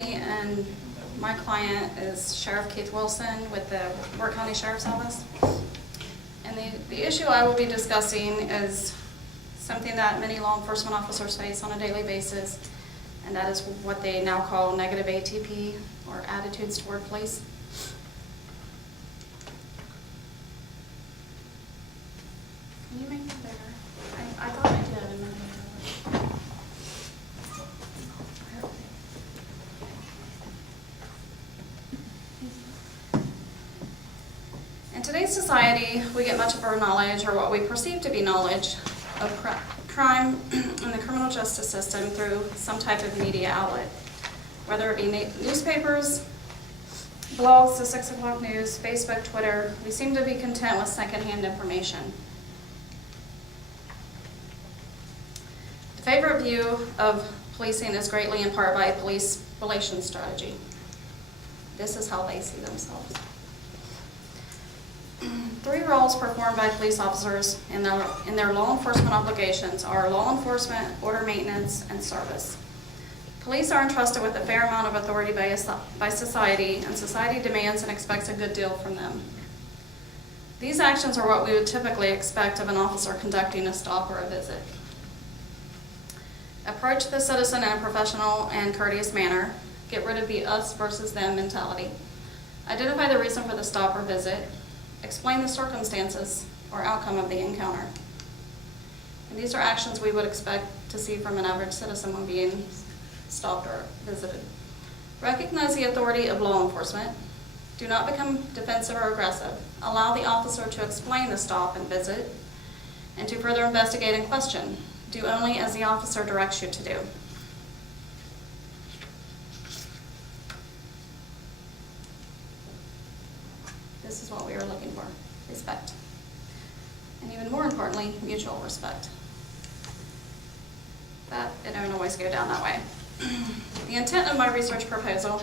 And my client is Sheriff Keith Wilson with the Work County Sheriff's Office. And the issue I will be discussing is something that many law enforcement officers face on a daily basis, and that is what they now call negative ATP, or attitudes toward police. Can you make that bigger? I thought I did a minute ago. In today's society, we get much of our knowledge, or what we perceive to be knowledge, of crime in the criminal justice system through some type of media outlet, whether it be newspapers, blogs, the 6 o'clock news, Facebook, Twitter. We seem to be content with secondhand information. The favorite view of policing is greatly in part by a police relations strategy. This is how they see themselves. 3 roles performed by police officers in their law enforcement obligations are law enforcement, order maintenance, and service. Police are entrusted with a fair amount of authority by society, and society demands and expects a good deal from them. These actions are what we would typically expect of an officer conducting a stop or a visit. Approach the citizen in a professional and courteous manner. Get rid of the us versus them mentality. Identify the reason for the stop or visit. Explain the circumstances or outcome of the encounter. And these are actions we would expect to see from an average citizen when being stopped or visited. Recognize the authority of law enforcement. Do not become defensive or aggressive. Allow the officer to explain the stop and visit, and to further investigate and question. Do only as the officer directs you to do. This is what we are looking for, respect. And even more importantly, mutual respect. But it don't always go down that way. The intent of my research proposal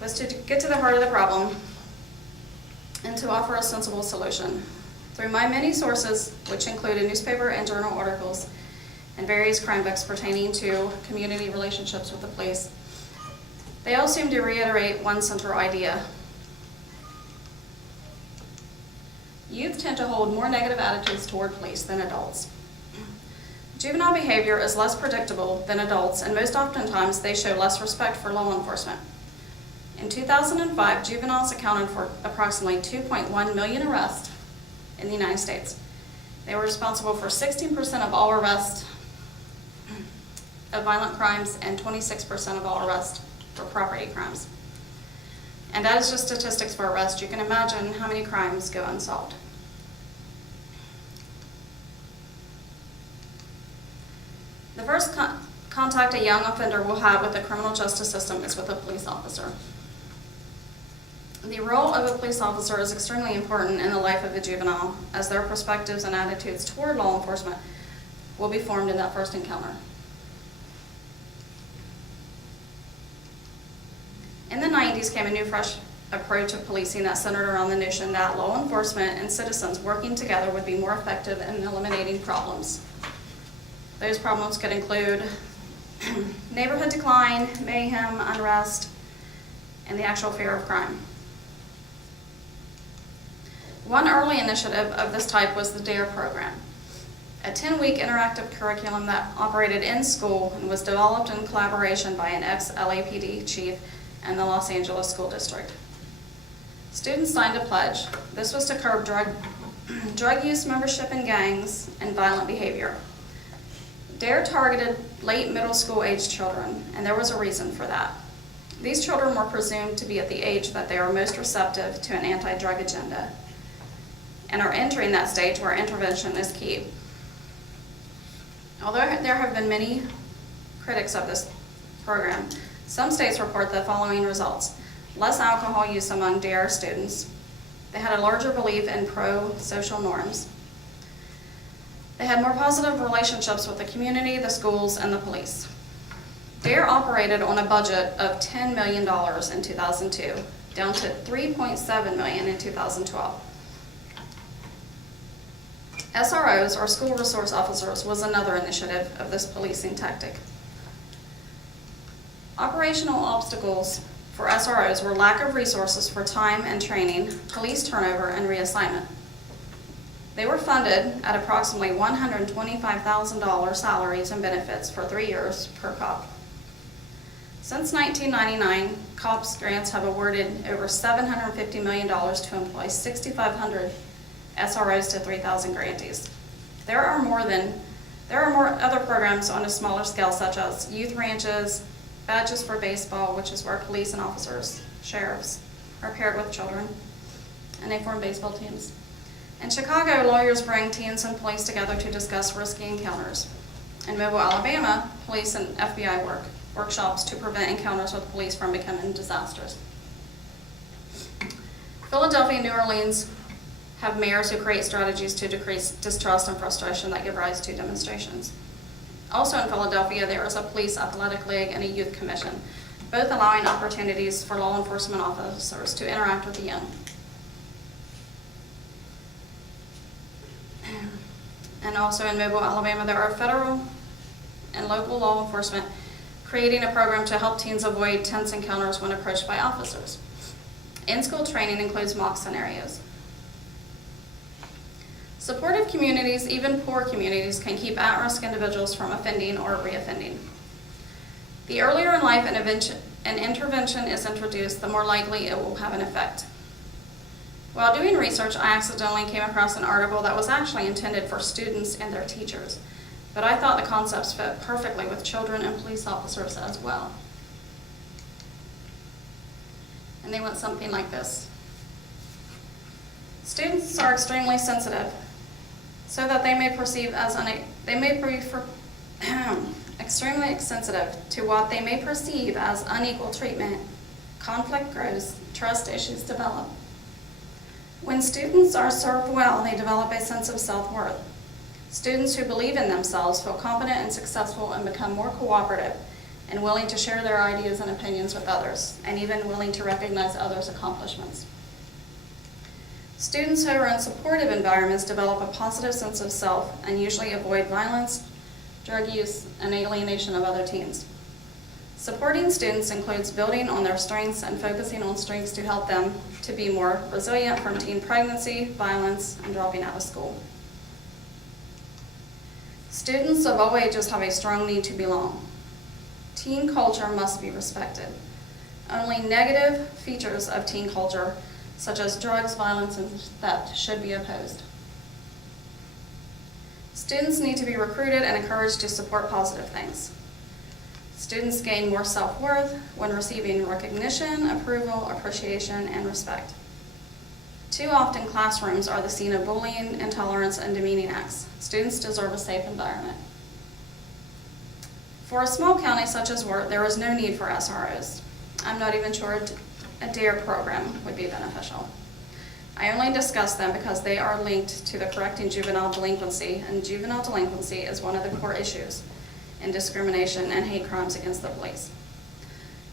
was to get to the heart of the problem and to offer a sensible solution. Through my many sources, which included newspaper and journal articles and various crime books pertaining to community relationships with the police, they all seem to reiterate one central idea. Youth tend to hold more negative attitudes toward police than adults. Juvenile behavior is less predictable than adults, and most oftentimes they show less respect for law enforcement. In 2005, juveniles accounted for approximately 2.1 million arrests in the United States. They were responsible for 16% of all arrests of violent crimes and 26% of all arrests for property crimes. And that is just statistics for arrests. You can imagine how many crimes go unsolved. The first contact a young offender will have with the criminal justice system is with a police officer. The role of a police officer is extremely important in the life of a juvenile, as their perspectives and attitudes toward law enforcement will be formed in that first encounter. In the 90s came a new, fresh approach of policing that centered around the notion that law enforcement and citizens working together would be more effective in eliminating problems. Those problems could include neighborhood decline, mayhem, unrest, and the actual fear of crime. One early initiative of this type was the DARE program, a 10-week interactive curriculum that operated in school and was developed in collaboration by an ex-LAPD chief and the Los Angeles School District. Students signed a pledge. This was to curb drug use, membership in gangs, and violent behavior. DARE targeted late middle school age children, and there was a reason for that. These children were presumed to be at the age that they are most receptive to an anti-drug agenda, and are entering that stage where intervention is key. Although there have been many critics of this program, some states report the following results. Less alcohol use among DARE students. They had a larger belief in pro-social norms. They had more positive relationships with the community, the schools, and the police. DARE operated on a budget of $10 million in 2002, down to $3.7 million in 2012. SROs, or school resource officers, was another initiative of this policing tactic. Operational obstacles for SROs were lack of resources for time and training, police turnover, and reassignment. They were funded at approximately $125,000 salaries and benefits for 3 years per cop. Since 1999, COPS grants have awarded over $750 million to employ 6,500 SROs to 3,000 grantees. There are more other programs on a smaller scale, such as youth ranches, badges for baseball, which is where police and officers, sheriffs, are paired with children, and they form baseball teams. In Chicago, lawyers bring teens and police together to discuss risky encounters. In Mobile, Alabama, police and FBI workshops to prevent encounters with police from becoming disastrous. Philadelphia and New Orleans have mayors who create strategies to decrease distrust and frustration that give rise to demonstrations. Also in Philadelphia, there is a police athletic league and a youth commission, both allowing opportunities for law enforcement officers to interact with the young. And also in Mobile, Alabama, there are federal and local law enforcement creating a program to help teens avoid tense encounters when approached by officers. In-school training includes mock scenarios. Supportive communities, even poor communities, can keep at-risk individuals from offending or reoffending. The earlier in life an intervention is introduced, the more likely it will have an effect. While doing research, I accidentally came across an article that was actually intended for students and their teachers, but I thought the concepts fit perfectly with children and police officers as well. And they went something like this. Students are extremely sensitive, so that they may perceive as extremely sensitive to what they may perceive as unequal treatment. Conflict grows, trust issues develop. When students are served well, they develop a sense of self-worth. Students who believe in themselves feel confident and successful and become more cooperative and willing to share their ideas and opinions with others, and even willing to recognize others' accomplishments. Students who are in supportive environments develop a positive sense of self and usually avoid violence, drug use, and alienation of other teens. Supporting students includes building on their strengths and focusing on strengths to help them to be more resilient from teen pregnancy, violence, and dropping out of school. Students of all ages have a strong need to belong. Teen culture must be respected. Only negative features of teen culture, such as drugs, violence, and theft, should be opposed. Students need to be recruited and encouraged to support positive things. Students gain more self-worth when receiving recognition, approval, appreciation, and respect. Too often, classrooms are the scene of bullying, intolerance, and demeaning acts. Students deserve a safe environment. For a small county such as Wirt, there is no need for SROs. I'm not even sure a DARE program would be beneficial. I only discuss them because they are linked to the correcting juvenile delinquency, and juvenile delinquency is one of the core issues in discrimination and hate crimes against the police.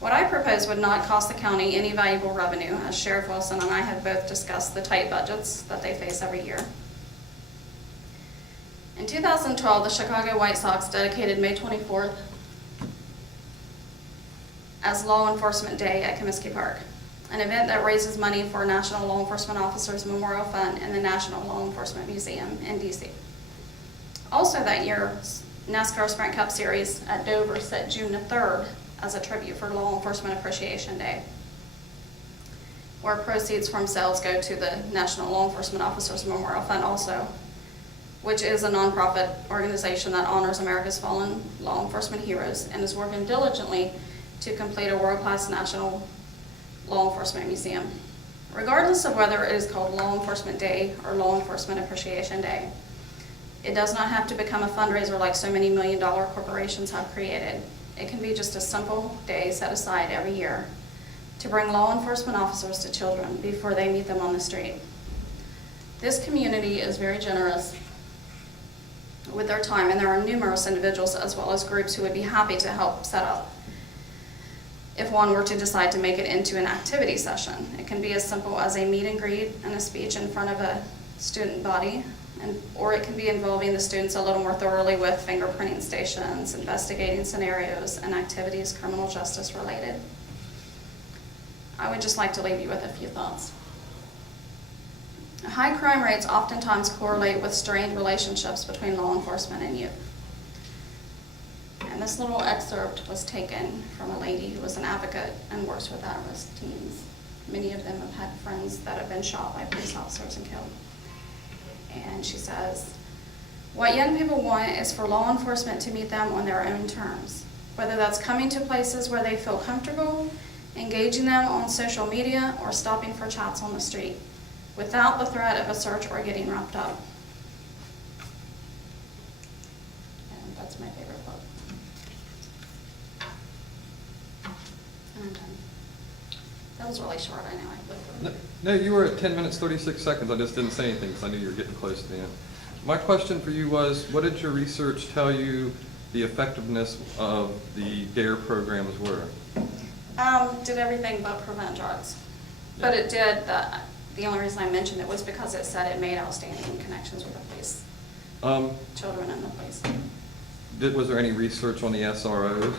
What I propose would not cost the county any valuable revenue, as Sheriff Wilson and I have both discussed the tight budgets that they face every year. In 2012, the Chicago White Sox dedicated May 24th as Law Enforcement Day at Comiskey Park, an event that raises money for National Law Enforcement Officers Memorial Fund and the National Law Enforcement Museum in DC. Also that year, NASCAR Sprint Cup Series at Dover set June the 3rd as a tribute for Law Enforcement Appreciation Day, where proceeds from sales go to the National Law Enforcement Officers Memorial Fund also, which is a nonprofit organization that honors America's fallen law enforcement heroes and is working diligently to complete a world-class national law enforcement museum. Regardless of whether it is called Law Enforcement Day or Law Enforcement Appreciation Day, it does not have to become a fundraiser like so many million-dollar corporations have created. It can be just a simple day set aside every year to bring law enforcement officers to children before they meet them on the street. This community is very generous with their time, and there are numerous individuals as well as groups who would be happy to help set up if one were to decide to make it into an activity session. It can be as simple as a meet and greet and a speech in front of a student body, or it can be involving the students a little more thoroughly with fingerprinting stations, investigating scenarios, and activities criminal justice related. I would just like to leave you with a few thoughts. High crime rates oftentimes correlate with strained relationships between law enforcement and youth. And this little excerpt was taken from a lady who was an advocate and works with at-risk teens. Many of them have had friends that have been shot by police officers and killed. And she says, "What young people want is for law enforcement to meet them on their own terms, whether that's coming to places where they feel comfortable, engaging them on social media, or stopping for chats on the street, without the threat of a search or getting wrapped up." And that's my favorite quote. And I'm done. That was really short, I know. No, you were at 10 minutes, 36 seconds. I just didn't say anything because I knew you were getting close to the end. My question for you was, what did your research tell you the effectiveness of the DARE programs were? Did everything but prevent drugs. But it did, the only reason I mentioned it was because it said it made outstanding connections with the police, children and the police. Was there any research on the SROs?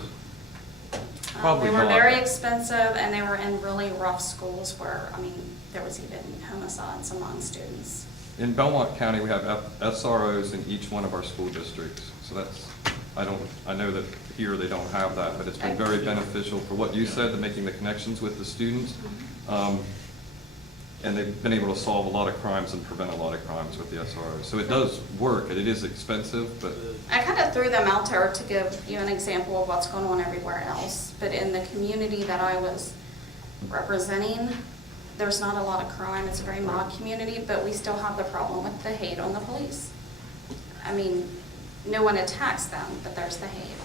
Probably They were not. very expensive, and they were in really rough schools where, I mean, there was even homicides among students. In Belmont County, we have SROs in each one of our school districts. So that's, I know that here they don't have that, but it's been very beneficial for what you said, to making the connections with the students. And they've been able to solve a lot of crimes and prevent a lot of crimes with the SROs. So it does work, and it is expensive, but... I kind of threw them out there to give you an example of what's going on everywhere else. But in the community that I was representing, there's not a lot of crime. It's a very mild community, but we still have the problem with the hate on the police. I mean, no one attacks them, but there's the hate.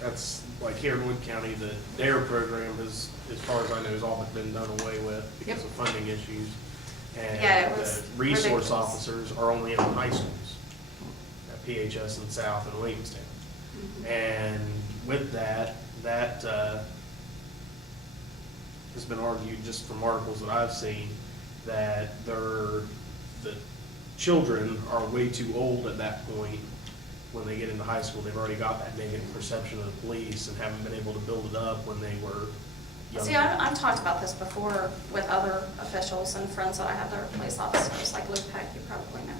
That's like here in Wood County, the DARE program is, as far as I know, has all been done away with because of funding issues. And Yeah, it was the resource ridiculous. officers are only in the high schools, at PHS and South and Williamstown. And with that has been argued just from articles that I've seen that the children are way too old at that point. When they get into high school, they've already got that negative perception of the police and haven't been able to build it up when they were younger. See, I've talked about this before with other officials and friends that I have that are police officers, like Luke Peck, you probably know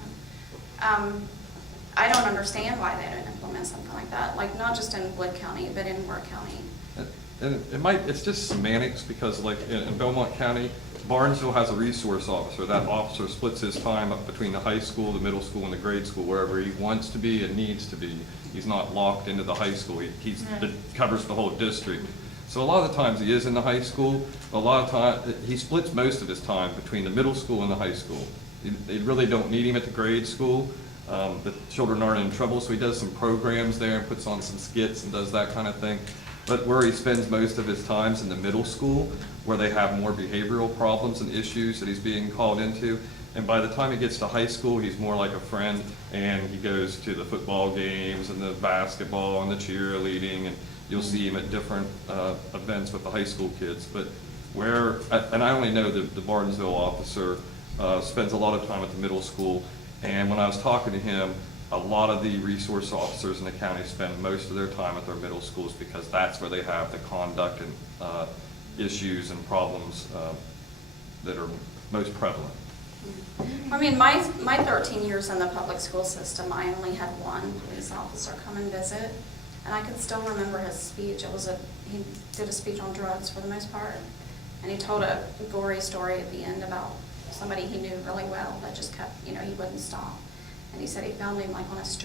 him. I don't understand why they don't implement something like that, like not just in Wood County, but in Ward County. And it's just semantics, because like in Belmont County, Barnesville has a resource officer. That officer splits his time up between the high school, the middle school, and the grade school, wherever he wants to be and needs to be. He's not locked into the high school. He covers the whole district. So a lot of the times he is in the high school, but a lot of time he splits most of his time between the middle school and the high school. They really don't need him at the grade school. The children aren't in trouble, so he does some programs there and puts on some skits and does that kind of thing. But where he spends most of his time is in the middle school, where they have more behavioral problems and issues that he's being called into. And by the time he gets to high school, he's more like a friend, and he goes to the football games and the basketball and the cheerleading, and you'll see him at different events with the high school kids. But and I only know the Barnesville officer spends a lot of time at the middle school, and when I was talking to him, a lot of the resource officers in the county spend most of their time at their middle schools because that's where they have the conduct and issues and problems that are most prevalent. I mean, my 13 years in the public school system, I only had one police officer come and visit, and I can still remember his speech. He did a speech on drugs for the most part, and he told a gory story at the end about somebody he knew really well that just kept, he wouldn't stop. And he said he found him like on a street